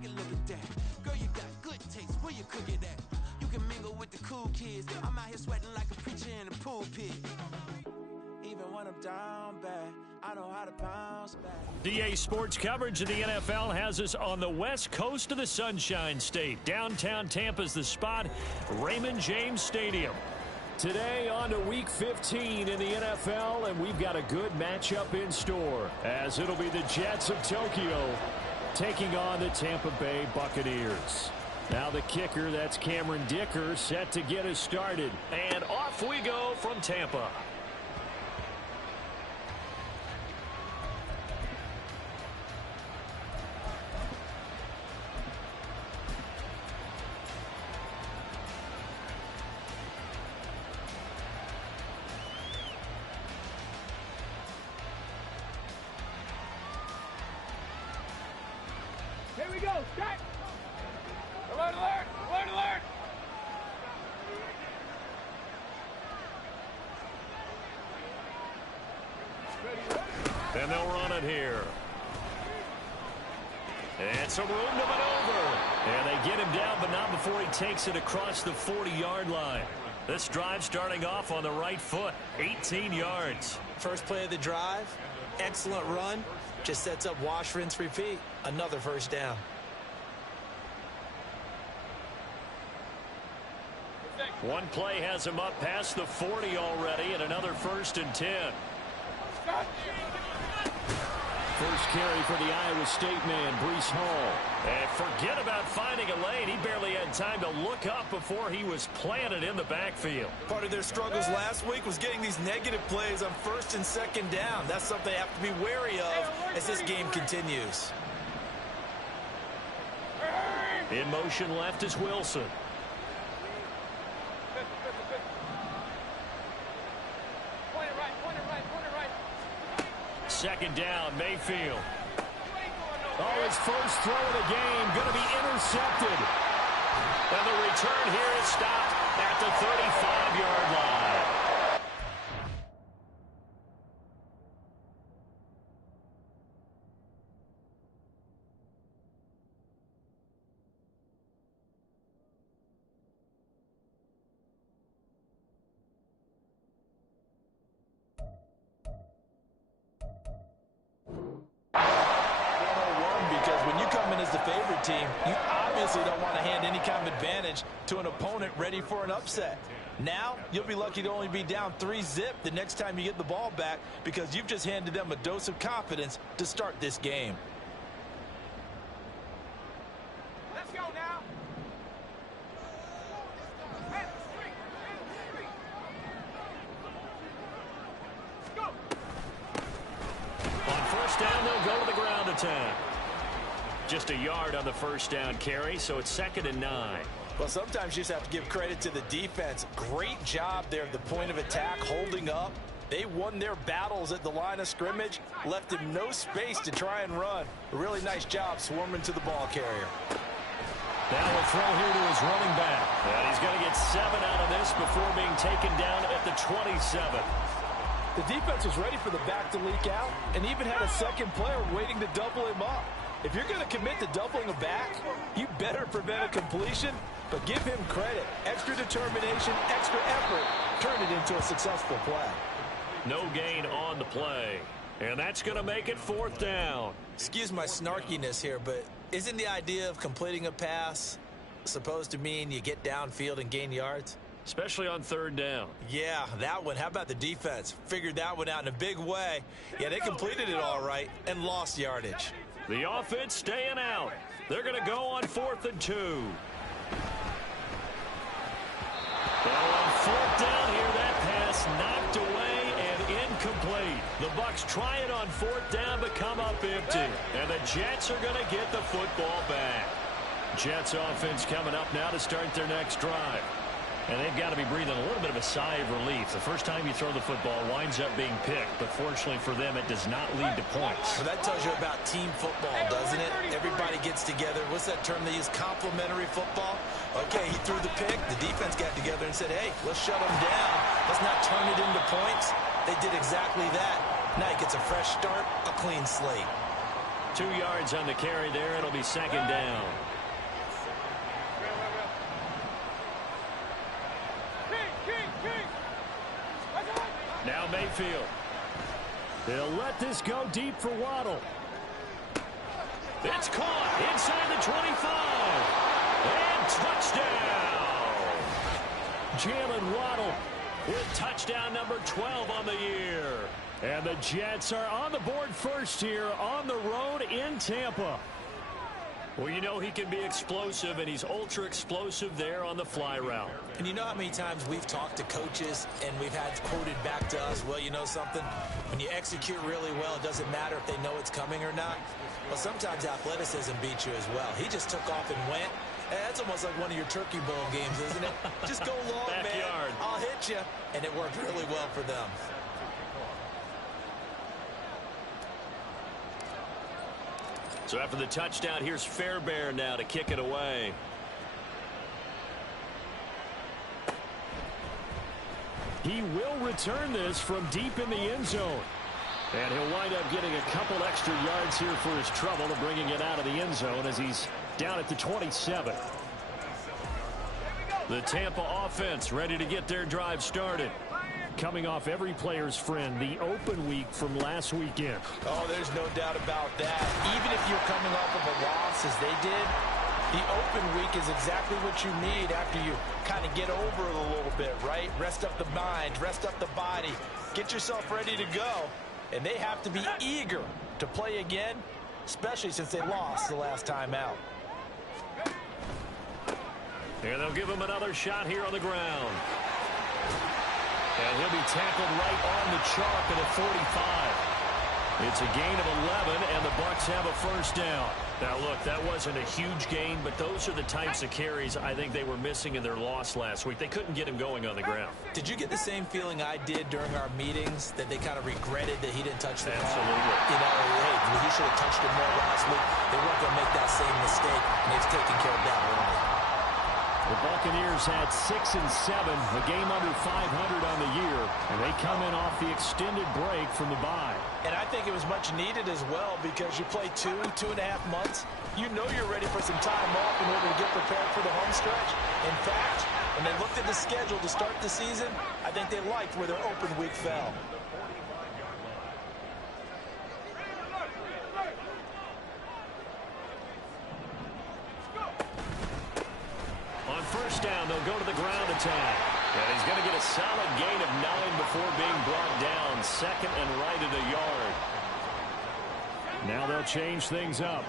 take a look at that. Girl, you got good taste, where you cook it at? You can mingle with the cool kids. I'm out here sweating like a preacher in a pulpit. Even when I'm down bad, I know how to bounce back. DA Sports coverage of the NFL has us on the west coast of the Sunshine State. Downtown Tampa's the spot, Raymond James Stadium. Today on to Week 15 in the NFL, and we've got a good matchup in store, as it'll be the Jets of Tokyo taking on the Tampa Bay Buccaneers. Now the kicker, that's Cameron Dicker, set to get us started. And off we go from Tampa. Here we go, start! Alert, alert, alert, alert! And they'll run it here. And some room to maneuver. And they get him down, but not before he takes it across the 40-yard line. This drive starting off on the right foot, 18 yards. First play of the drive, excellent run. Just sets up wash, rinse, repeat. Another first down. One play has him up past the 40 already, and another 1st and 10. First carry for the Iowa State man, Breece Hall. And forget about finding a lane. He barely had time to look up before he was planted in the backfield. Part of their struggles last week was getting these negative plays on 1st and 2nd down. That's something they have to be wary of as this game continues. In motion left is Wilson. Second down, Mayfield. Oh, his first throw of the game going to be intercepted. And the return here is stopped at the 35-yard line. Team, you obviously don't want to hand any kind of advantage to an opponent ready for an upset. Now, you'll be lucky to only be down 3-zip the next time you get the ball back because you've just handed them a dose of confidence to start this game. Let's go now. Let's go. On first down, they'll go to the ground attack. Just a yard on the first down carry, so it's 2nd and 9. Well, sometimes you just have to give credit to the defense. Great job there at the point of attack, holding up. They won their battles at the line of scrimmage, left him no space to try and run. A really nice job swarming to the ball carrier. Now a throw here to his running back. And he's going to get 7 out of this before being taken down at the 27. The defense was ready for the back to leak out and even had a second player waiting to double him up. If you're going to commit to doubling a back, you better prevent a completion, but give him credit. Extra determination, extra effort, turn it into a successful play. No gain on the play, and that's going to make it 4th down. Excuse my snarkiness here, but isn't the idea of completing a pass supposed to mean you get downfield and gain yards? Especially on 3rd down. Yeah, that one. How about the defense? Figured that one out in a big way. Yeah, they completed it all right and lost yardage. The offense staying out. They're going to go on 4th and 2. Well, on 4th down here, that pass knocked away and incomplete. The Bucs try it on 4th down, but come up empty. And the Jets are going to get the football back. Jets offense coming up now to start their next drive. And they've got to be breathing a little bit of a sigh of relief. The first time you throw the football winds up being picked, but fortunately for them, it does not lead to points. Well, that tells you about team football, doesn't it? Everybody gets together. What's that term they use? Complementary football? Okay, he threw the pick. The defense got together and said, hey, let's shut him down. Let's not turn it into points. They did exactly that. Now he gets a fresh start, a clean slate. 2 yards on the carry there. It'll be second down. Now Mayfield. They'll let this go deep for Waddle. It's caught inside the 25. And touchdown. Jalen Waddle with touchdown number 12 on the year. And the Jets are on the board first here on the road in Tampa. Well, you know he can be explosive, and he's ultra explosive there on the fly route. And you know how many times we've talked to coaches and we've had quoted back to us, well, you know something? When you execute really well, it doesn't matter if they know it's coming or not. Well, sometimes athleticism beats you as well. He just took off and went. That's almost like one of your Turkey Bowl games, isn't it? Just go long, Backyard. man. I'll hit you. And it worked really well for them. So after the touchdown, here's Fairbairn now to kick it away. He will return this from deep in the end zone. And he'll wind up getting a couple extra yards here for his trouble of bringing it out of the end zone as he's down at the 27. The Tampa offense ready to get their drive started. Coming off every player's friend, the open week from last weekend. Oh, there's no doubt about that. Even if you're coming off of a loss as they did, the open week is exactly what you need after you kind of get over it a little bit, right? Rest up the mind, rest up the body, get yourself ready to go. And they have to be eager to play again, especially since they lost the last time out. And they'll give him another shot here on the ground. And he'll be tackled right on the chalk at a 45. It's a gain of 11, and the Bucs have a first down. Now, look, that wasn't a huge gain, but those are the types of carries I think they were missing in their loss last week. They couldn't get him going on the ground. Did you get the same feeling I did during our meetings, that they kind of regretted that he didn't touch the ball? Absolutely. You know, hey, he should have touched it more last week. They weren't going to make that same mistake, and they've taken care of that early. The Buccaneers had 6 and 7, a game under 500 on the year, and they come in off the extended break from the bye. And I think it was much needed as well, because you play 2.5 months. You know you're ready for some time off in order to get prepared for the home stretch. In fact, when they looked at the schedule to start the season, I think they liked where their open week fell. On first down, they'll go to the ground attack. And he's going to get a solid gain of 9 before being brought down. Second and right at a yard. Now they'll change things up.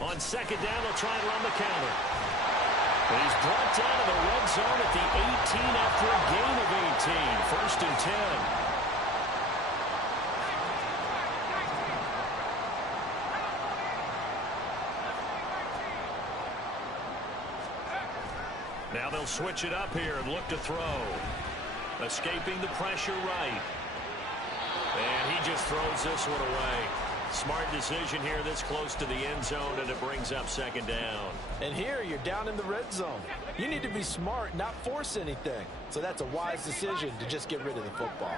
On second down, they'll try and run the counter. He's brought down to the red zone at the 18 after a gain of 18. First and 10. Now they'll switch it up here and look to throw. Escaping the pressure right. And he just throws this one away. Smart decision here this close to the end zone, and it brings up second down. And here you're down in the red zone. You need to be smart, not force anything. So that's a wise decision to just get rid of the football.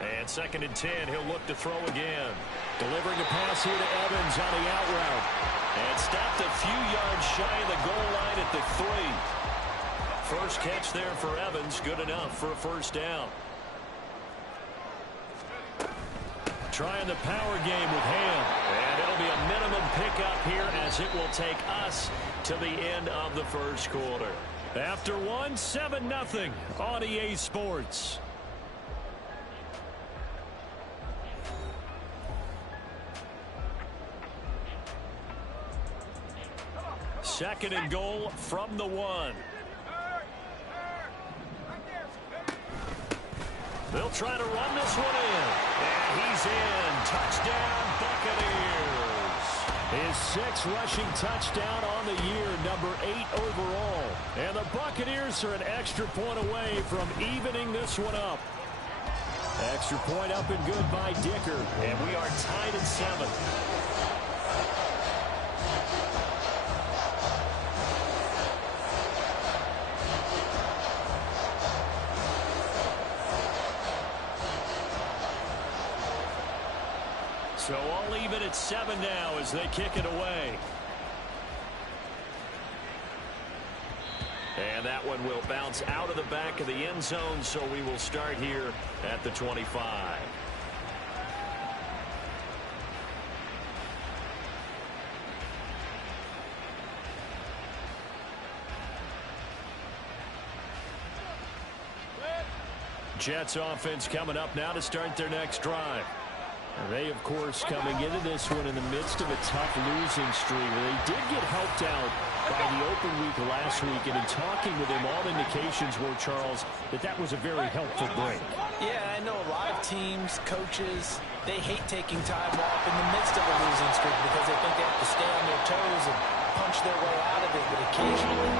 And second and 10, he'll look to throw again. Delivering a pass here to Evans on the out route. And stopped a few yards shy of the goal line at the 3. First catch there for Evans, good enough for a first down. Trying the power game with Ham. And it'll be a minimum pickup here as it will take us to the end of the first quarter. After one, 7-0 on EA Sports. Second and goal from the 1. They'll try to run this one in. And he's in. Touchdown, Buccaneers. His 6th rushing touchdown on the year, number 8 overall. And the Buccaneers are an extra point away from evening this one up. Extra point up and good by Dicker. And we are tied at 7. So all even at 7 now as they kick it away. And that one will bounce out of the back of the end zone, so we will start here at the 25. Jets offense coming up now to start their next drive. They, of course, coming into this one in the midst of a tough losing streak. They did get helped out by the open week last week, and in talking with him, all indications were, Charles, that was a very helpful break. Yeah, I know a lot of teams, coaches, they hate taking time off in the midst of a losing streak because they think they have to stay on their toes and punch their way out of it. But occasionally,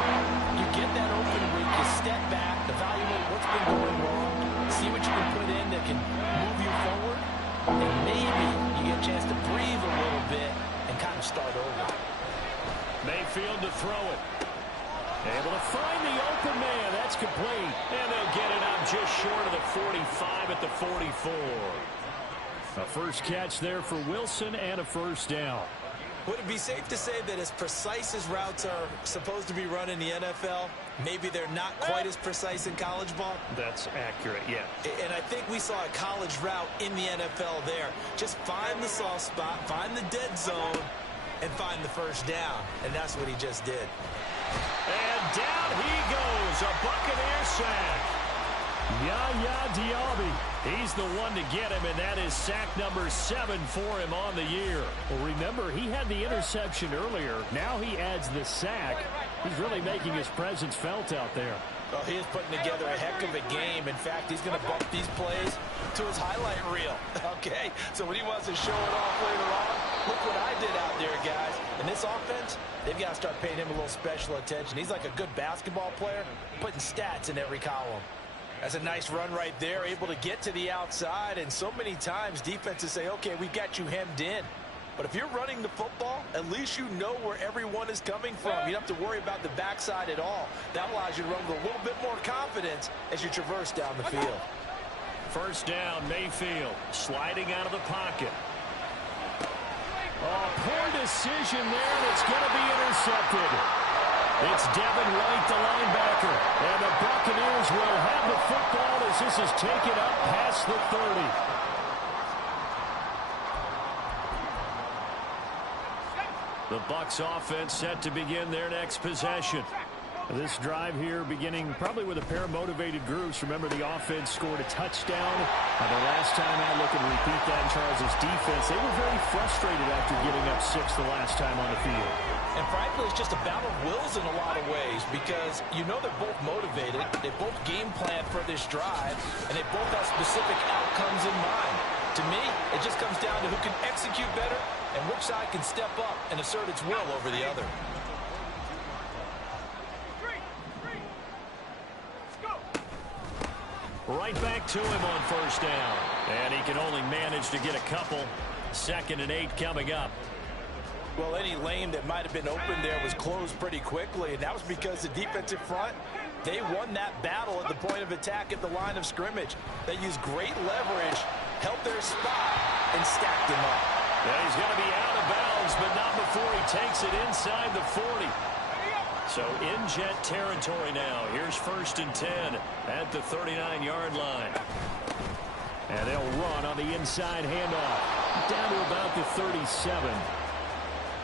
you get that open week, you step back, evaluate what's been going wrong, see what you can put in that can move you forward, and maybe you get a chance to breathe a little bit and kind of start over. Mayfield to throw it. Able to find the open man. That's complete. And they'll get it up just short of the 45 at the 44. A first catch there for Wilson and a first down. Would it be safe to say that as precise as routes are supposed to be run in the NFL, maybe they're not quite as precise in college ball? That's accurate, yeah. And I think we saw a college route in the NFL there. Just find the soft spot, find the dead zone, and find the first down. And that's what he just did. And down he goes, a Buccaneer sack. Yaya Diaby, he's the one to get him, and that is sack number 7 for him on the year. Well, remember, he had the interception earlier. Now he adds the sack. He's really making his presence felt out there. Well, he is putting together a heck of a game. In fact, he's going to bump these plays to his highlight reel. Okay, so when he wants to show it off later on, look what I did out there, guys. And this offense, they've got to start paying him a little special attention. He's like a good basketball player, putting stats in every column. That's a nice run right there, able to get to the outside. And so many times defenses say, okay, we've got you hemmed in. But if you're running the football, at least you know where everyone is coming from. You don't have to worry about the backside at all. That allows you to run with a little bit more confidence as you traverse down the field. First down, Mayfield sliding out of the pocket. Oh, poor decision there, and it's going to be intercepted. It's Devin White, the linebacker, and the Buccaneers will have the football as this is taken up past the 30. The Bucs offense set to begin their next possession. This drive here beginning probably with a pair of motivated groups. Remember, the offense scored a touchdown. The last time I look and repeat that in Charles' defense, they were very frustrated after getting up 6 the last time on the field. And frankly, it's just a battle of wills in a lot of ways because you know they're both motivated. They both game plan for this drive, and they both have specific outcomes in mind. To me, it just comes down to who can execute better and which side can step up and assert its will over the other. Right back to him on first down. And he can only manage to get a couple. 2nd and 8 coming up. Well, any lane that might have been open there was closed pretty quickly, and that was because the defensive front, they won that battle at the point of attack at the line of scrimmage. They used great leverage, held their spot, and stacked him up. Yeah, he's going to be out of bounds, but not before he takes it inside the 40. So in Jet territory now. Here's 1st and 10 at the 39-yard line. And they'll run on the inside handoff down to about the 37.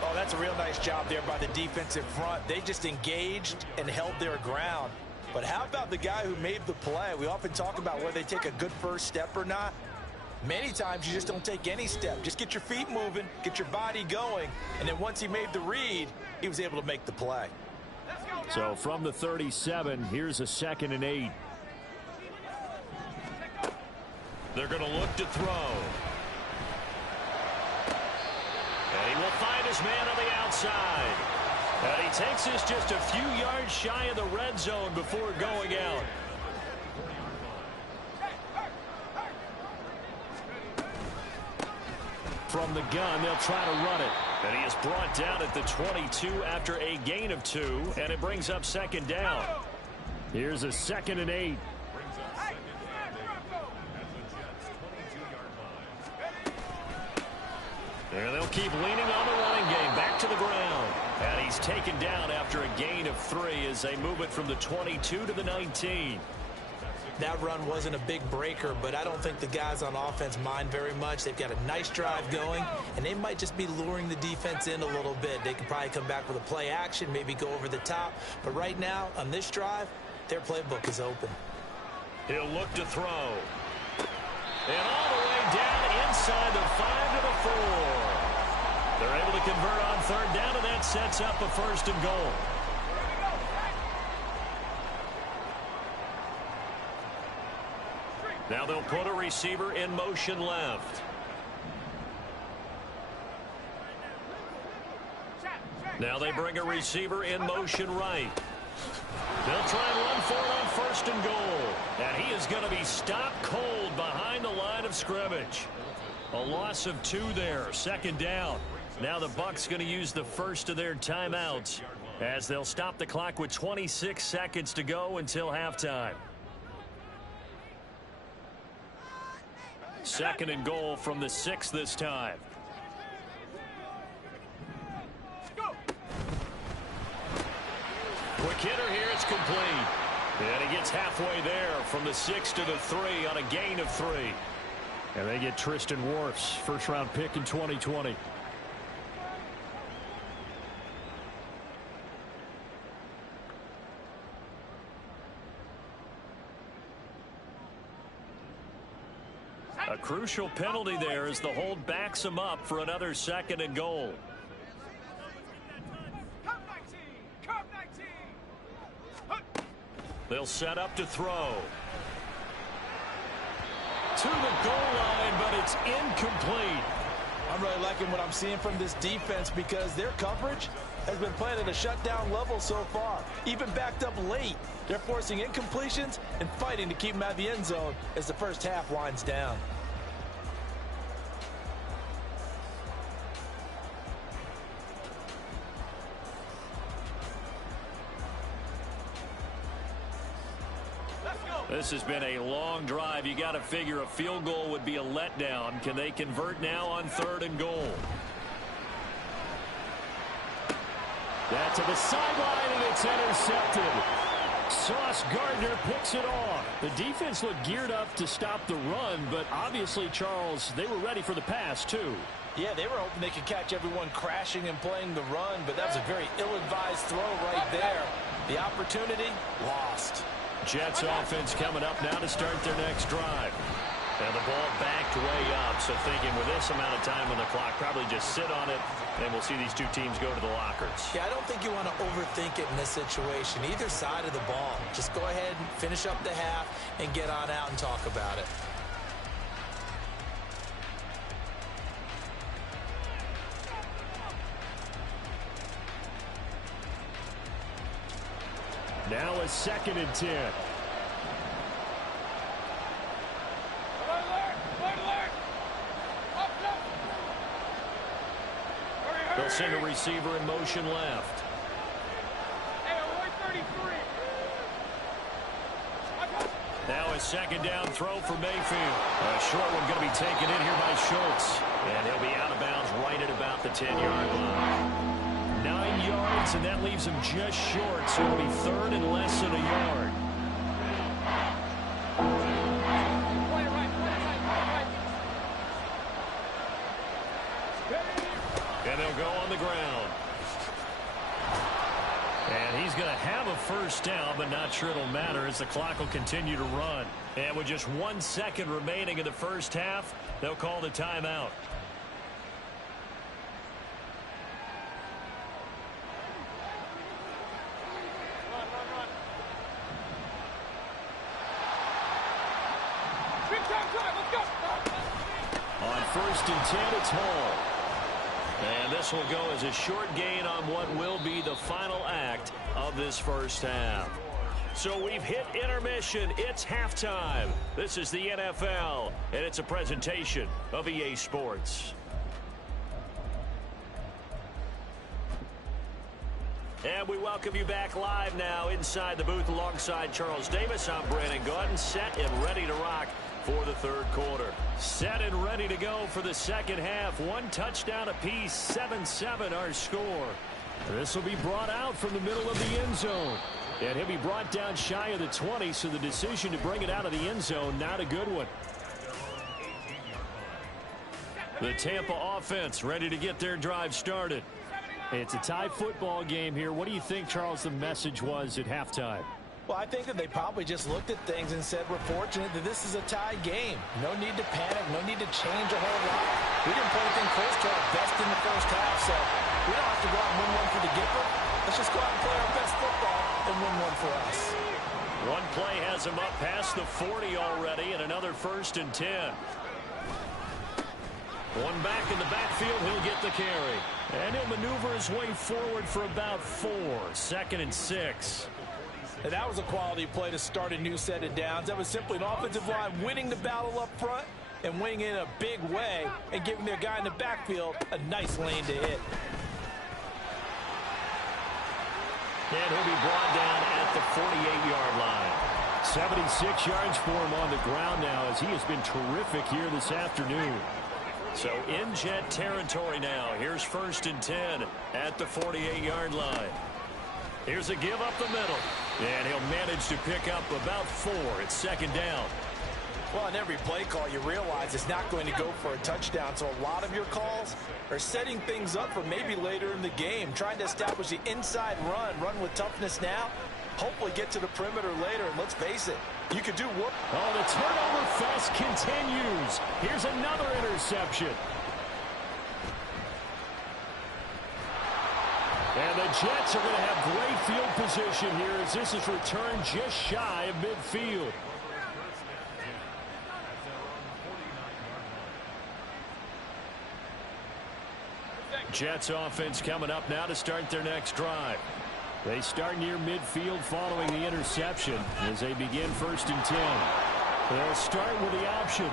Oh, that's a real nice job there by the defensive front. They just engaged and held their ground. But how about the guy who made the play? We often talk about whether they take a good first step or not. Many times you just don't take any step. Just get your feet moving, get your body going, and then once he made the read, he was able to make the play. So from the 37, here's a 2nd and 8. They're going to look to throw. And he will find his man on the outside. And he takes this just a few yards shy of the red zone before going out. From the gun, they'll try to run it. And he is brought down at the 22 after a gain of 2, and it brings up 2nd down. Here's a 2nd and 8. And they'll keep leaning on the running game. Back to the ground. And he's taken down after a gain of 3 as they move it from the 22 to the 19. That run wasn't a big breaker, but I don't think the guys on offense mind very much. They've got a nice drive going, and they might just be luring the defense in a little bit. They could probably come back with a play action, maybe go over the top. But right now, on this drive, their playbook is open. He'll look to throw. And all the way down inside the 5 to the 4. They're able to convert on 3rd down, and that sets up a 1st and goal. Now they'll put a receiver in motion left. Now they bring a receiver in motion right. They'll try and run for it on 1st and goal. And he is going to be stopped cold behind the line of scrimmage. A loss of 2 there, 2nd down. Now the Bucs going to use the first of their timeouts as they'll stop the clock with 26 seconds to go until halftime. 2nd and goal from the 6 this time. Quick hitter here, it's complete. And he gets halfway there from the 6 to the 3 on a gain of 3. And they get Tristan Wirfs, 1st-round pick in 2020. A crucial penalty there as the hold backs him up for another 2nd and goal. They'll set up to throw. To the goal line, but it's incomplete. I'm really liking what I'm seeing from this defense because their coverage has been playing at a shutdown level so far. Even backed up late, they're forcing incompletions and fighting to keep them out of the end zone as the first half winds down. This has been a long drive. You got to figure a field goal would be a letdown. Can they convert now on 3rd and goal? That to the sideline, and it's intercepted. Sauce Gardner picks it off. The defense looked geared up to stop the run, but obviously, Charles, they were ready for the pass, too. Yeah, they were hoping they could catch everyone crashing and playing the run, but that was a very ill-advised throw right there. The opportunity, lost. Jets offense coming up now to start their next drive. And the ball backed way up, so thinking with this amount of time on the clock, probably just sit on it, and we'll see these two teams go to the lockers. Yeah, I don't think you want to overthink it in this situation, either side of the ball. Just go ahead and finish up the half and get on out and talk about it. Now a 2nd and 10. They'll send a receiver in motion left. Now a 2nd down throw for Mayfield. A short one going to be taken in here by Schultz. And he'll be out of bounds right at about the 10-yard line. 9 yards, and that leaves him just short, so it'll be 3rd and less than a yard. And they'll go on the ground. And he's going to have a 1st down, but not sure it'll matter as the clock will continue to run. And with just 1 second remaining in the first half, they'll call the timeout. On 1st and 10, it's Hall. And this will go as a short gain on what will be the final act of this first half. So we've hit intermission. It's halftime. This is the NFL, and it's a presentation of EA Sports. And we welcome you back live now inside the booth alongside Charles Davis. I'm Brandon Gaudin, set and ready to rock for the third quarter. Set and ready to go for the second half. One touchdown apiece, 7-7 our score. This will be brought out from the middle of the end zone. And he'll be brought down shy of the 20, so the decision to bring it out of the end zone, not a good one. The Tampa offense ready to get their drive started. It's a tie football game here. What do you think, Charles, the message was at halftime? Well, I think that they probably just looked at things and said, we're fortunate that this is a tie game. No need to panic. No need to change a whole lot. We didn't play anything close to our best in the first half, so we don't have to go out and win one for the Gipper. Let's just go out and play our best football and win one for us. One play has him up past the 40 already, and another 1st and 10. One back in the backfield, he'll get the carry. And he'll maneuver his way forward for about 4. 2nd and 6. And that was a quality play to start a new set of downs. That was simply an offensive line winning the battle up front and winning in a big way and giving their guy in the backfield a nice lane to hit. And he'll be brought down at the 48-yard line. 76 yards for him on the ground now, as he has been terrific here this afternoon. So in Jet territory now. Here's 1st and 10 at the 48-yard line. Here's a give up the middle. And he'll manage to pick up about 4. It's 2nd down. Well, on every play call, you realize it's not going to go for a touchdown. So a lot of your calls are setting things up for maybe later in the game, trying to establish the inside run with toughness now, hopefully get to the perimeter later. And let's face it, you could do work. Oh, the turnover fest continues. Here's another interception. And the Jets are going to have great field position here as this is returned just shy of midfield. Jets offense coming up now to start their next drive. They start near midfield following the interception as they begin 1st and 10. They'll start with the option.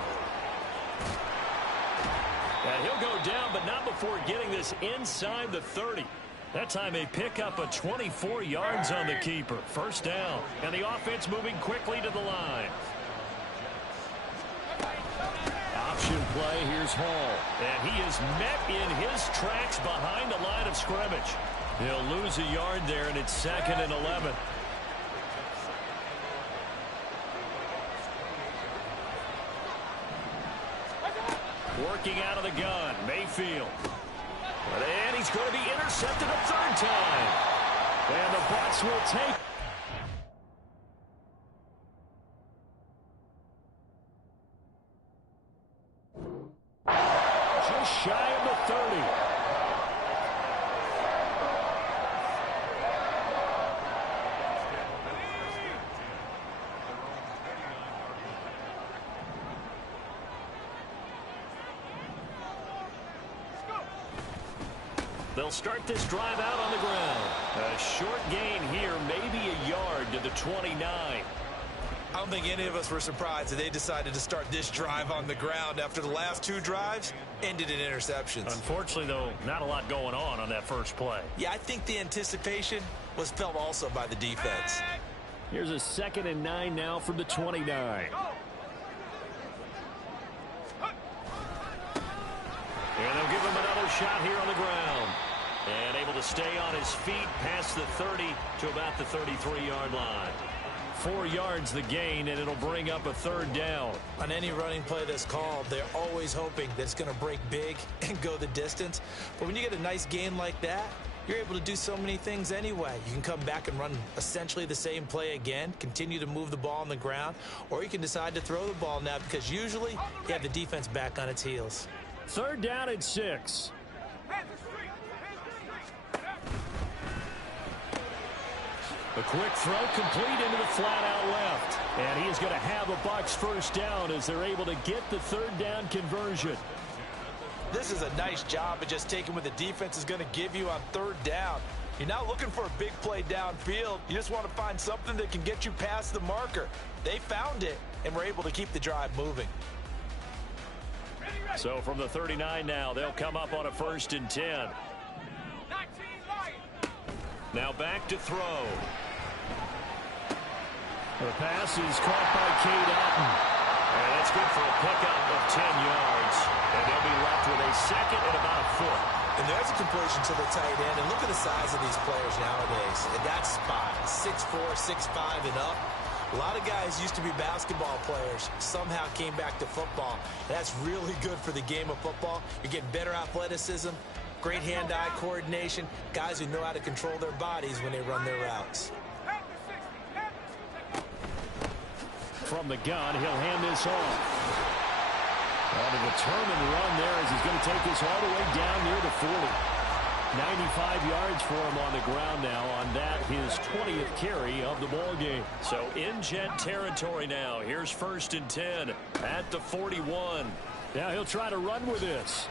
And he'll go down, but not before getting this inside the 30. That time they pick up a 24 yards on the keeper. 1st down. And the offense moving quickly to the line. Option play. Here's Hall. And he is met in his tracks behind the line of scrimmage. He'll lose a yard there, and it's 2nd and 11. Working out of the gun, Mayfield. And he's going to be intercepted a 3rd time. And the Bucs will take. Just shy of the 30. They'll start this drive out on the ground. A short gain here, maybe a yard to the 29. I don't think any of us were surprised that they decided to start this drive on the ground after the last 2 drives ended in interceptions. Unfortunately, though, not a lot going on that first play. Yeah, I think the anticipation was felt also by the defense. Here's a 2nd and 9 now from the 29. And they'll give him another shot here on the ground. And able to stay on his feet past the 30 to about the 33-yard line. 4 yards the gain, and it'll bring up a 3rd down. On any running play that's called, they're always hoping that it's going to break big and go the distance. But when you get a nice gain like that, you're able to do so many things anyway. You can come back and run essentially the same play again, continue to move the ball on the ground, or you can decide to throw the ball now because usually you have the defense back on its heels. 3rd down and 6. A quick throw complete into the flat out left. And he is going to have a Bucs 1st down as they're able to get the 3rd down conversion. This is a nice job of just taking what the defense is going to give you on 3rd down. You're not looking for a big play downfield. You just want to find something that can get you past the marker. They found it and were able to keep the drive moving. So from the 39 now, they'll come up on a 1st and 10. Now back to throw. The pass is caught by Cade Otton. And that's good for a pickup of 10 yards. And they'll be left with a second and about a foot. And there's a completion to the tight end. And look at the size of these players nowadays. At that spot, 6'4", 6'5", and up. A lot of guys used to be basketball players, somehow came back to football. That's really good for the game of football. You're getting better athleticism, great hand-eye coordination, guys who know how to control their bodies when they run their routes. From the gun, he'll hand this off. On a determined run there as he's going to take this all the way down near the 40. 95 yards for him on the ground now on that, his 20th carry of the ball game. So in Jet territory now. Here's 1st and 10 at the 41. Now he'll try to run with this.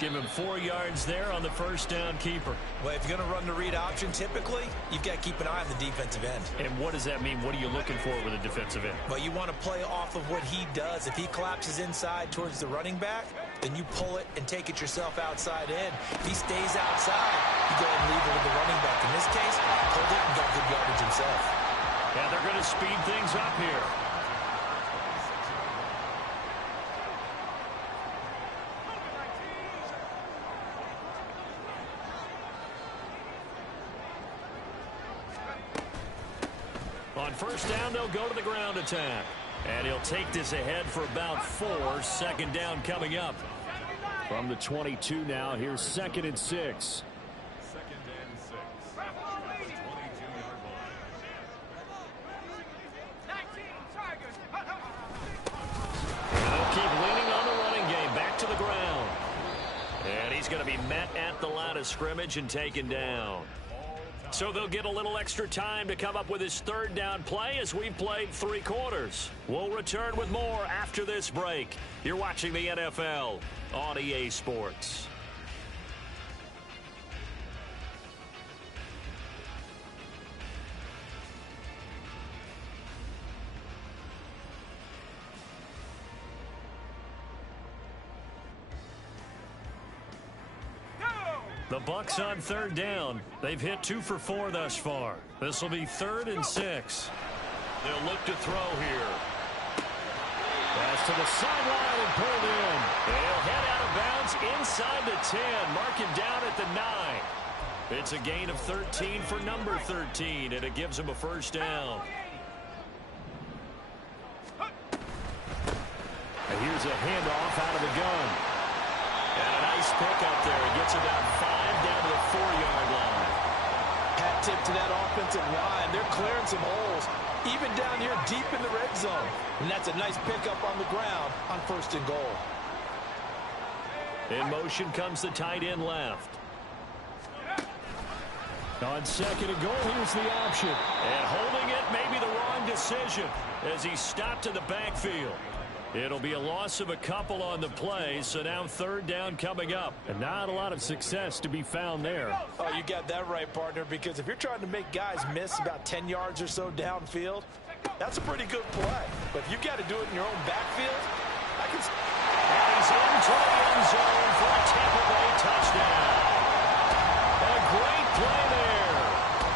Give him 4 yards there on the first down keeper. Well, if you're going to run the read option, typically, you've got to keep an eye on the defensive end. And what does that mean? What are you looking for with a defensive end? Well, you want to play off of what he does. If he collapses inside towards the running back, then you pull it and take it yourself outside in. If he stays outside, you go ahead and leave it with the running back. In this case, hold it and got good yardage himself. Yeah, they're going to speed things up here. On first down, they'll go to the ground attack. And he'll take this ahead for about 4. 2nd down coming up. From the 22 now, here's 2nd and 6. 2nd and 6. From the 22-yard line. They'll keep leaning on the running game. Back to the ground. And he's going to be met at the line of scrimmage and taken down. So they'll get a little extra time to come up with his 3rd down play as we've played 3 quarters. We'll return with more after this break. You're watching the NFL on EA Sports. The Bucs on 3rd down. They've hit 2 for 4 thus far. This will be 3rd and 6. They'll look to throw here. Pass to the sideline and pulled in. They'll head out of bounds inside the 10. Mark him down at the 9. It's a gain of 13 for number 13, and it gives him a 1st down. And here's a handoff out of the gun. And a nice pick up there. He gets about 5 down to the 4-yard line. Hat tip to that offensive line. They're clearing some holes, even down here deep in the red zone. And that's a nice pickup on the ground on 1st and goal. In motion comes the tight end left. On 2nd and goal, here's the option. And holding it may be the wrong decision as he stopped in the backfield. It'll be a loss of a couple on the play, so now 3rd down coming up. And not a lot of success to be found there. Oh, you got that right, partner, because if you're trying to make guys miss about 10 yards or so downfield, that's a pretty good play. But if you've got to do it in your own backfield, I can... And he's into the end zone for a Tampa Bay touchdown. A great play there.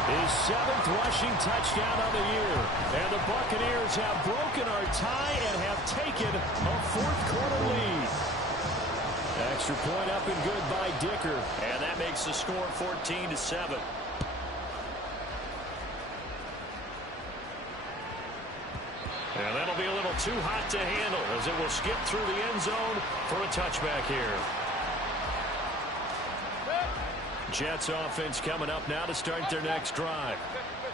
His 7th rushing touchdown of the year. And the Buccaneers have broken our tie and have taken a 4th quarter lead. Extra point up and good by Dicker. And that makes the score 14-7. And that'll be a little too hot to handle as it will skip through the end zone for a touchback here. Jets offense coming up now to start their next drive.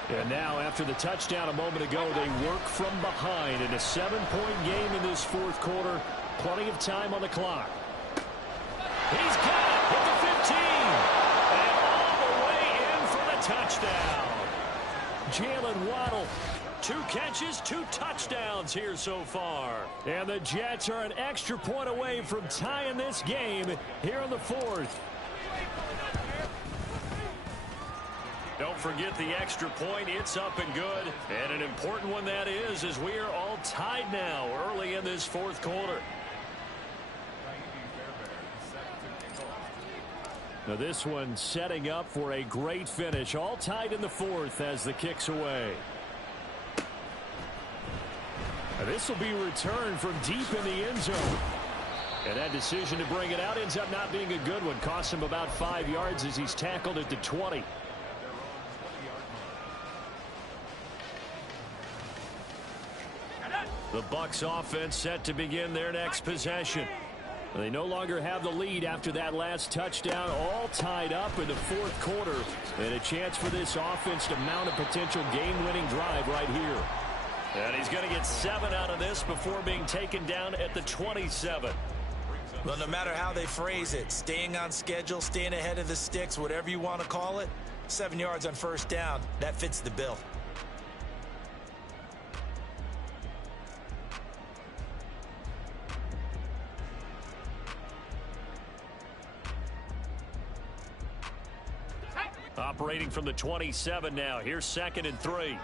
And now after the touchdown a moment ago, they work from behind in a 7-point game in this 4th quarter. Plenty of time on the clock. He's got it at the 15. And all the way in for the touchdown. Jalen Waddle. 2 catches, 2 touchdowns here so far. And the Jets are an extra point away from tying this game here in the 4th. Don't forget the extra point. It's up and good. And an important one that is, as we are all tied now early in this 4th quarter. Now this one setting up for a great finish. All tied in the 4th as the kick's away. This will be returned from deep in the end zone. And that decision to bring it out ends up not being a good one. Costs him about 5 yards as he's tackled at the 20. The Bucs offense set to begin their next possession. They no longer have the lead after that last touchdown, all tied up in the fourth quarter. And a chance for this offense to mount a potential game-winning drive right here. And he's going to get 7 out of this before being taken down at the 27. Well, no matter how they phrase it, staying on schedule, staying ahead of the sticks, whatever you want to call it, 7 yards on first down, that fits the bill. Operating from the 27 now. Here's 2nd and 3.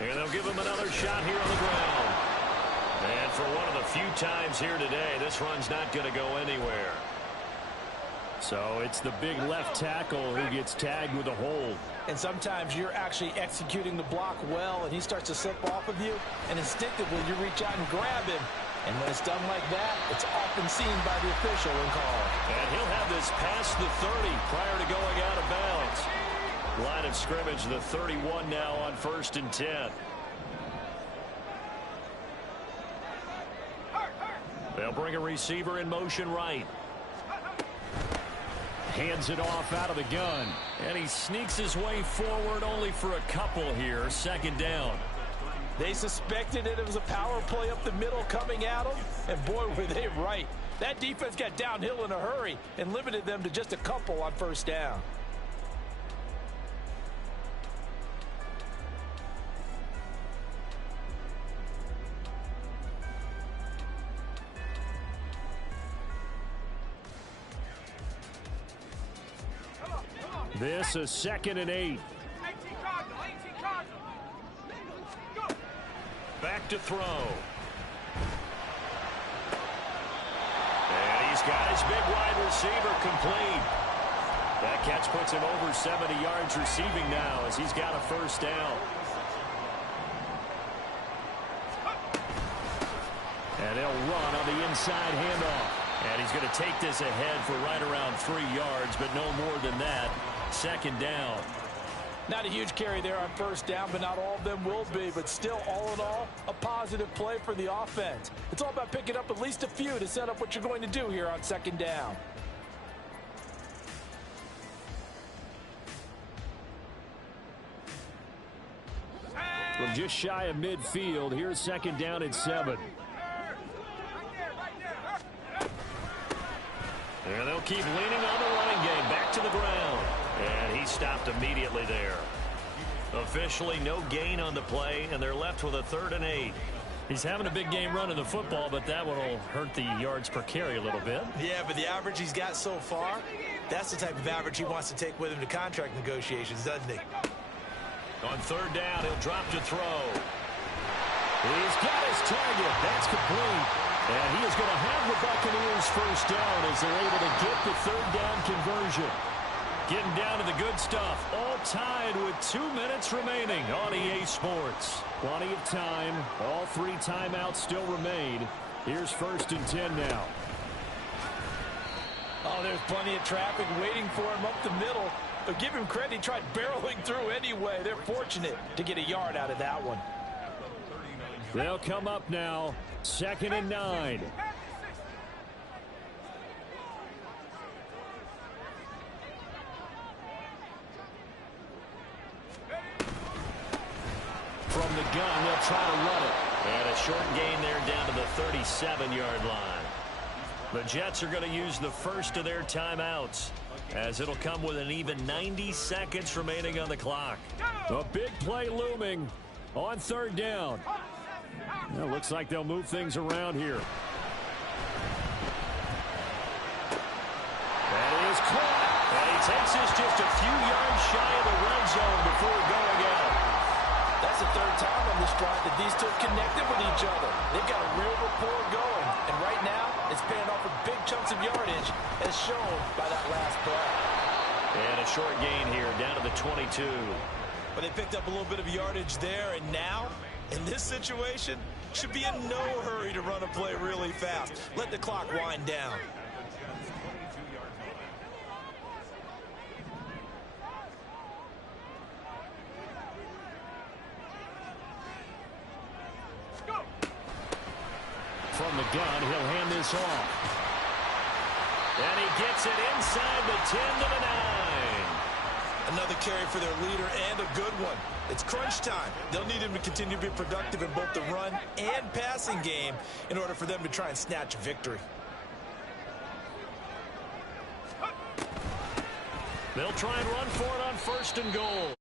And they'll give him another shot here on the ground. And for one of the few times here today, this run's not going to go anywhere. So it's the big left tackle who gets tagged with a hold. And sometimes you're actually executing the block well, and he starts to slip off of you, and instinctively you reach out and grab him. And when it's done like that, it's often seen by the official and called. And he'll have this past the 30 prior to going out of bounds. Line of scrimmage, the 31 now on 1st and 10. They'll bring a receiver in motion right. Hands it off out of the gun. And he sneaks his way forward only for a couple here. 2nd down. They suspected it was a power play up the middle coming at them, and boy, were they right. That defense got downhill in a hurry and limited them to just a couple on 1st down. This is 2nd and 8. Back to throw. And he's got his big wide receiver complete. That catch puts him over 70 yards receiving now as he's got a 1st down. And they'll run on the inside handoff. And he's going to take this ahead for right around 3 yards, but no more than that. 2nd down. Not a huge carry there on 1st down, but not all of them will be. But still, all in all, a positive play for the offense. It's all about picking up at least a few to set up what you're going to do here on 2nd down. From just shy of midfield, here's 2nd down and 7. And they'll keep leaning on the running game. Back to the ground. And he stopped immediately there. Officially no gain on the play, and they're left with a 3rd and 8. He's having a big game running the football, but that one will hurt the yards per carry a little bit. Yeah, but the average he's got so far, that's the type of average he wants to take with him to contract negotiations, doesn't he? On 3rd down, he'll drop to throw. He's got his target. That's complete. And he is going to have the Buccaneers 1st down as they're able to get the 3rd down conversion. Getting down to the good stuff. All tied with 2 minutes remaining on EA Sports. Plenty of time. All 3 timeouts still remain. Here's 1st and 10 now. Oh, there's plenty of traffic waiting for him up the middle. But give him credit, he tried barreling through anyway. They're fortunate to get a yard out of that one. They'll come up now. 2nd and 9. From the gun, they'll try to run it. And a short gain there down to the 37-yard line. The Jets are going to use the first of their timeouts, as it'll come with an even 90 seconds remaining on the clock. A big play looming on 3rd down. Well, looks like they'll move things around here. That is caught. And he takes this just a few yards shy of the red zone before going out. That's the 3rd time on this drive that these two have connected with each other. They've got a real rapport going. And right now, it's paying off with big chunks of yardage, as shown by that last play. And a short gain here, down to the 22. But they picked up a little bit of yardage there, and now, in this situation, should be in no hurry to run a play really fast. Let the clock wind down. From the gun, he'll hand this off. And he gets it inside the 10 to the 9. Another carry for their leader, and a good one. It's crunch time. They'll need him to continue to be productive in both the run and passing game in order for them to try and snatch a victory. They'll try and run for it on 1st and goal.